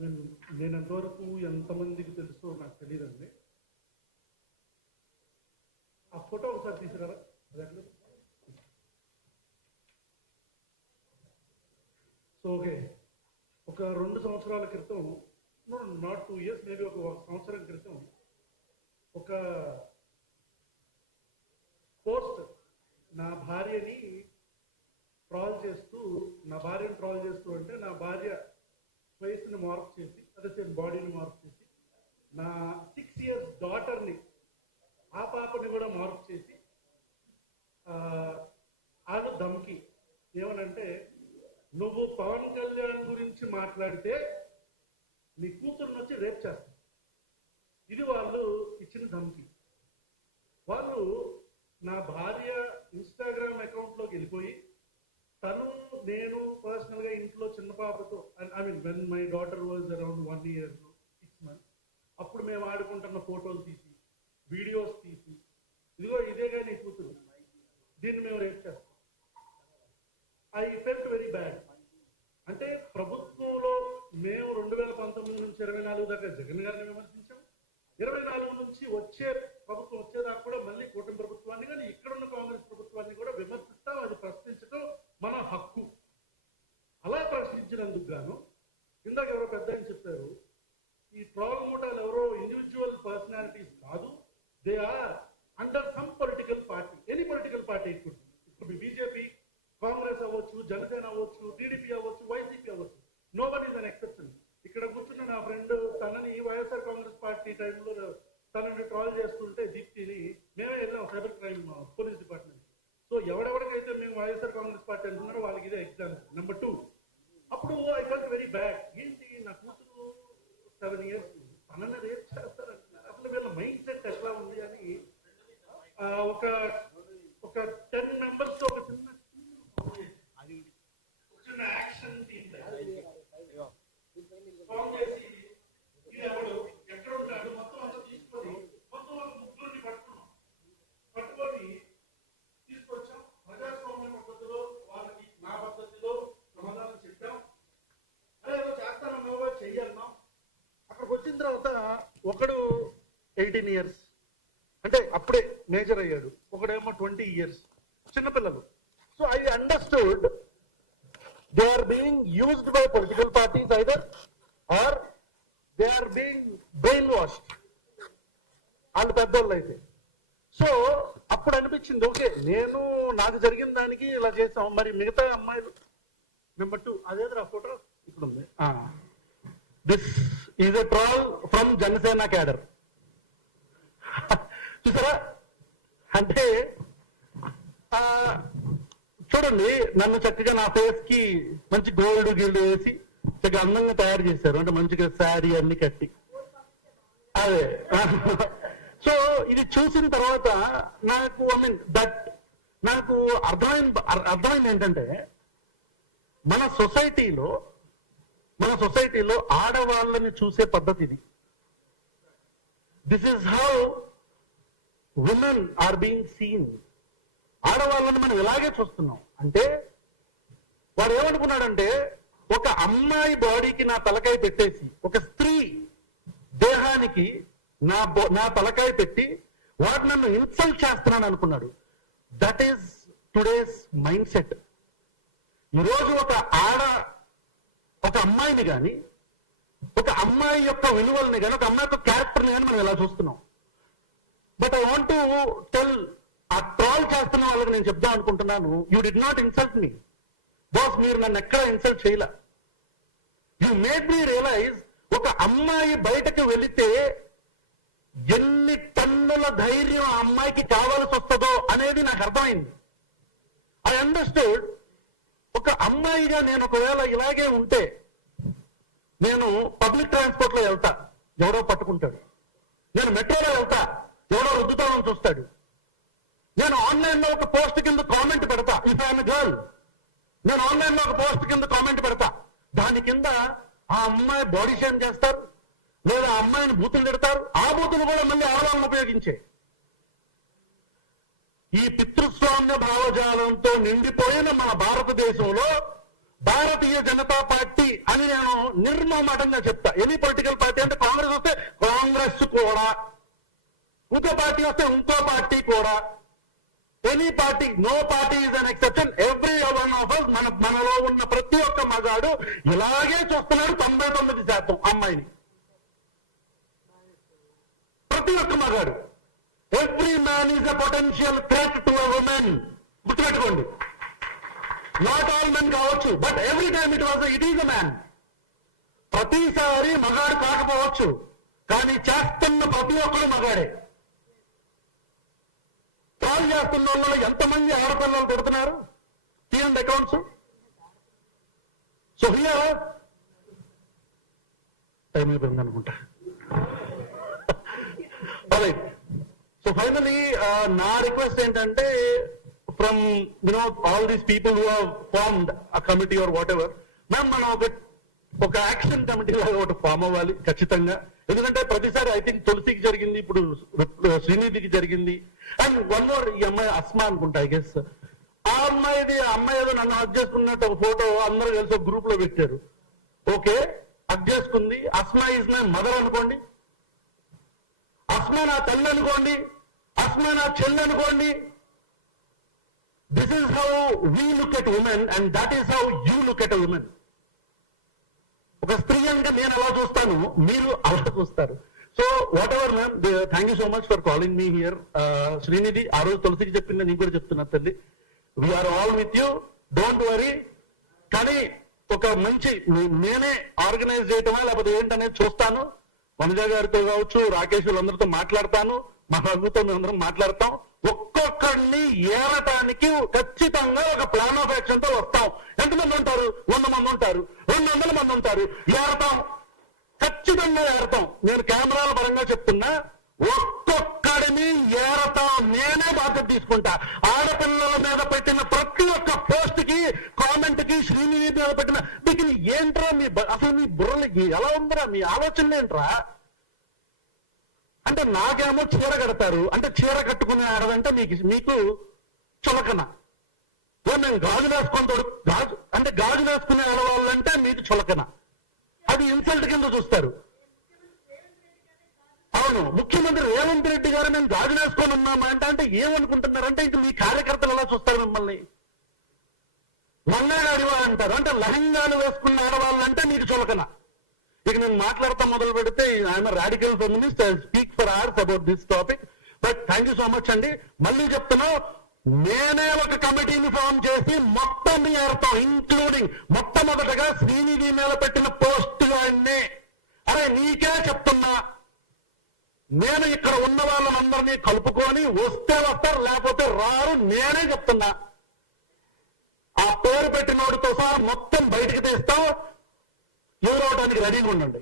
నేను ఎంతవరకు ఎంతమందికి తెలుసో నాకు తెలియదండి. ఆ ఫోటో ఒకసారి తీసుకురారా. సో ఓకే, ఒక 2 సంవత్సరాల క్రితం, నాట్ 2 years, మేబీ ఒక సంవత్సరం క్రితం ఒక పోస్ట్ నా భార్యని ట్రాల్ చేస్తూ అంటే నా భార్య వయసుని మార్పు చేసి, అదే బాడీని మార్పు చేసి, నా 6 years డాటర్ని, ఆ పాపని కూడా మార్పు చేసి వాళ్ళు ధమ్కి ఏమనంటే, నువ్వు పవన్ కళ్యాణ్ గురించి మాట్లాడితే నీ కూతురుని వచ్చి రేప్ చేస్తావు. ఇది వాళ్ళు ఇచ్చిన ధమ్కి. వాళ్ళు నా భార్య ఇన్స్టాగ్రామ్ అకౌంట్లోకి వెళ్ళిపోయి, నేను పర్సనల్గా ఇంట్లో చిన్న పాపతో, I mean when my daughter was around 1 year 6 months, అప్పుడు మేము ఆడుకుంటున్న ఫోటోలు తీసి, వీడియోస్ తీసి, ఇదిగో ఇదేగా నీ కూతురు, దీన్ని మేము రేప్ చేస్తాం. I felt very bad. అంటే ప్రభుత్వంలో మేము 2019 నుంచి 24 దాకా జగన్ గారిని విమర్శించాం. 24 నుంచి ప్రభుత్వం వచ్చేదాకా కూడా మళ్ళీ కూటమి ప్రభుత్వాన్ని కానీ ఇక్కడున్న కాంగ్రెస్ ప్రభుత్వాన్ని కూడా విమర్శిస్తాం. అది ప్రశ్నించడం మన హక్కు. అలా ప్రశ్నించినందుకు గాను ఇందాక ఎవరో పెద్ద ఆయన చెప్పారు, ఈ ట్రోల్ మూటాలు ఎవరో ఇండివిజువల్ పర్సనాలిటీస్ కాదు, they are under some political party, any political party. ఇప్పుడు బీజేపీ, కాంగ్రెస్ అవ్వచ్చు, జనసేన అవ్వచ్చు, టీడీపీ అవ్వచ్చు, వైసీపీ అవ్వచ్చు, no one is an exception. ఇక్కడ కూర్చున్న నా ఫ్రెండ్ తనని వైఎస్ఆర్ కాంగ్రెస్ పార్టీ టైంలో తనని ట్రాల్ చేస్తుంటే దీప్తిని మేమే వెళ్ళాం cyber crime police department. So ఎవరెవరికైతే మేము వైఎస్ఆర్ కాంగ్రెస్ పార్టీ అంటున్నారో వాళ్ళకి ఇదే ఎగ్జాంపుల్. నెంబర్ 2, అప్పుడు ఐ ఫెల్ట్ వెరీ బ్యాడ్. ఏంటి నా కూతురు 7 years తనని రేప్ చేస్తారంటున్నారు, అసలు వీళ్ళ మైండ్ సెట్ ఎట్లా ఉంది అని ఒక 10 members ఒక చిన్న యాక్షన్ టీమ్ ఫామ్ చేసి, ఇది ఎవడు ఎక్కడ ఉంటాడు మొత్తం అంతా తీసుకొని మొత్తం ఒక 3 పట్టుకొని తీసుకొచ్చాం. ప్రజాస్వామ్య పద్ధతిలో వాళ్ళకి నా పద్ధతిలో సమాధానం చెప్పాం. అదే ఏదో చేస్తానన్నావుగా చెయ్యన్నాం. అక్కడికి వచ్చిన తర్వాత ఒకడు 18 years, అంటే అప్పుడే మేజర్ అయ్యాడు, ఒకడేమో 20 years, చిన్నపిల్లలు. So I understood they are being used by political parties either, or they are being brainwashed, వాళ్ళు పెద్దోళ్ళు అయితే. సో అప్పుడు అనిపించింది, ఓకే నాకు జరిగిన దానికి ఇలా చేసాం, మరి మిగతా అమ్మాయిలు. నెంబర్ 2, అదేదో ఆ ఫోటో ఇక్కడ ఉంది. This is a troll from Janasena cadre. చూసారా? అంటే చూడండి, నన్ను చక్కగా నా ఫేస్ కి మంచి గోల్డ్ గిల్డ్ వేసి చక్కగా అందంగా తయారు చేశారు, అంటే మంచిగా శారీ అన్ని కట్టి. అదే సో ఇది చూసిన తర్వాత నాకు నాకు అర్థమైంది ఏంటంటే, మన సొసైటీలో ఆడవాళ్ళని చూసే పద్ధతి ఇది. This is how women are being seen. ఆడవాళ్ళని మనం ఇలాగే చూస్తున్నాం. అంటే వాడు ఏమనుకున్నాడంటే, ఒక అమ్మాయి బాడీకి నా తలకాయ పెట్టేసి, ఒక స్త్రీ దేహానికి నా తలకాయ పెట్టి వాడు నన్ను ఇన్సల్ట్ చేస్తున్నాను అనుకున్నాడు. That is today's mind set. ఈరోజు ఒక అమ్మాయిని కానీ, ఒక అమ్మాయి యొక్క విలువల్ని కానీ, ఒక అమ్మాయి యొక్క క్యారెక్టర్ని కానీ మనం ఇలా చూస్తున్నాం. But I want to tell, ఆ ట్రాల్ చేస్తున్న వాళ్ళకి నేను చెప్దాం అనుకుంటున్నాను, you did not insult me boss. మీరు నన్ను ఎక్కడ ఇన్సల్ట్ చేయలే. యూ మేడ్ మీ రియలైజ్, ఒక అమ్మాయి బయటకు వెళితే ఎన్ని టన్నుల ధైర్యం ఆ అమ్మాయికి కావాల్సి వస్తుందో అనేది నాకు అర్థమైంది. I understood. ఒక అమ్మాయిగా నేను ఒకవేళ ఇలాగే ఉంటే, నేను పబ్లిక్ ట్రాన్స్పోర్ట్ లో వెళ్తా, ఎవరో పట్టుకుంటాడు. నేను మెట్రోలో వెళ్తా, ఎవరో రుద్దుతామని చూస్తాడు. నేను ఆన్లైన్ లో ఒక పోస్ట్ కింద కామెంట్ పెడతా, ఇఫ్ ఐఎమ్ గర్ల్, నేను ఆన్లైన్ లో ఒక పోస్ట్ కింద కామెంట్ పెడతా, దాని కింద ఆ అమ్మాయి బాడీ షేమ్ చేస్తారు, లేదా ఆ అమ్మాయిని బూతులు తిడతారు. ఆ బూతులు కూడా మళ్ళీ ఆడవాళ్ళని ఉపయోగించే. ఈ పితృస్వామ్య భావజాలంతో నిండిపోయిన మన భారతదేశంలో భారతీయ భారతీయ జనతా పార్టీ అని నేను నిర్మమాటంగా చెప్తా. ఎనీ పొలిటికల్ పార్టీ అంటే కాంగ్రెస్ వస్తే కాంగ్రెస్ కూడా, ఇంకో పార్టీ వస్తే ఇంకో పార్టీ కూడా, any party, no party is an exception. Every one of us, మనలో ఉన్న ప్రతి ఒక్క మగాడు ఇలాగే చూస్తున్నాడు 99% అమ్మాయిని. ప్రతి ఒక్క మగాడు, every man is a potential threat to a women. గుర్తుపెట్టుకోండి. నాట్ ఆల్ మెన్ కావచ్చు, but every time it is a man. ప్రతిసారి మగాడు కాకపోవచ్చు, కానీ చేస్తున్న ప్రతి ఒక్కరు మగాడే. కాల్ చేస్తున్న వాళ్ళు ఎంతమంది ఆడపిల్లలు పెడుతున్నారు? తీయండి అకౌంట్స్. సో హియర్ టైం అయిపోయింది అనుకుంటా. సో ఫైనలీ నా రిక్వెస్ట్ ఏంటంటే, from all these people who have formed a committee or whatever, ma'am మనం ఒక యాక్షన్ కమిటీ లాగా ఒకటి ఫామ్ అవ్వాలి ఖచ్చితంగా. ఎందుకంటే ప్రతిసారి ఐ థింక్ తులసికి జరిగింది, ఇప్పుడు శ్రీనిధికి జరిగింది, అండ్ వన్ మోర్, ఈ అమ్మాయి అస్మా అనుకుంటా ఐ గెస్. ఆ అమ్మాయి ఏదో నన్ను హక్ చేసుకున్నట్టు ఒక ఫోటో అందరూ కలిసి ఒక గ్రూప్ లో పెట్టారు. ఓకే, హక్ చేసుకుంది. అస్మా ఈజ్ మై మదర్ అనుకోండి, అస్మా నా తల్లి అనుకోండి, అస్మా నా చెల్లి అనుకోండి. This is how we look at women and that is how you look at women. ఒక స్త్రీ అంటే నేను అలా చూస్తాను, మీరు అలా చూస్తారు. So whatever ma'am, thank you so much for calling me here. Srinidhi ఆ రోజు తులసికి చెప్పింది, నీకు కూడా చెప్తున్నా తల్లి, we are all with you, don't worry. కానీ ఒక మంచి నేనే ఆర్గనైజ్ చేయటమా లేకపోతే ఏంటనేది చూస్తాను. వనజ గారితో కావచ్చు, రాకేష్ వాళ్ళందరితో మాట్లాడతాను, మా రఘుతో మేమందరం మాట్లాడతాం. ఒక్కొక్కడిని ఏరటానికి ఖచ్చితంగా ఒక ప్లాన్ ఆఫ్ యాక్షన్ తో వస్తాం. ఎంతమంది ఉంటారు? 100 మంది ఉంటారు, 200 మంది ఉంటారు. ఏరతాం, ఖచ్చితంగా ఏరతాం. నేను కెమెరాల పరంగా చెప్తున్నా, ఒక్కొక్కడిని ఏరతాం. నేనే బాధ్యత తీసుకుంటా. ఆడపిల్లల మీద పెట్టిన ప్రతి ఒక్క పోస్ట్ కి, కామెంట్ కి, శ్రీనిధి మీద పెట్టిన మీకు ఏంట్రా అసలు మీ బుర్రలకి ఎలా ఉందిరా, మీ ఆలోచనలు ఏంట్రా అంటే, నాకేమో చీర కడతారు అంటే చీర కట్టుకునే ఆడదంటే మీకు చులకన. మేము గాజులు వేసుకుంటాడు, గాజులు వేసుకునే ఆడవాళ్ళంటే మీకు చులకన. అది ఇన్సల్ట్ కింద చూస్తారు. అవును, ముఖ్యమంత్రి రేవంత్ రెడ్డి గారు మేము గాజులు వేసుకొని ఉన్నామా అంటే ఏమనుకుంటున్నారంటే, ఇంక మీ కార్యకర్తలు ఎలా చూస్తారు మిమ్మల్ని? లంగాగాడివా అంటారు, అంటే లహంగాలు వేసుకున్న ఆడవాళ్ళంటే మీకు చులకన. ఇక నేను మాట్లాడతా మొదలు పెడితే, I'm radical feminist, I speak for hours about this topic. But thank you so much అండి. మళ్ళీ చెప్తున్నా, నేనే ఒక కమిటీని ఫామ్ చేసి మొత్తం ఏర్తాం, ఇంక్లూడింగ్ మొట్టమొదటగా శ్రీనిధి మీద పెట్టిన పోస్ట్ గానే. అరే నీకే చెప్తున్నా, నేను ఇక్కడ ఉన్న వాళ్ళందరినీ కలుపుకొని వస్తే వస్తారు, లేకపోతే రారు. నేనే చెప్తున్నా, ఆ పేరు పెట్టినోడితో సహా మొత్తం బయటికి తీస్తాం. ఎవరవడానికి రెడీగా ఉండండి.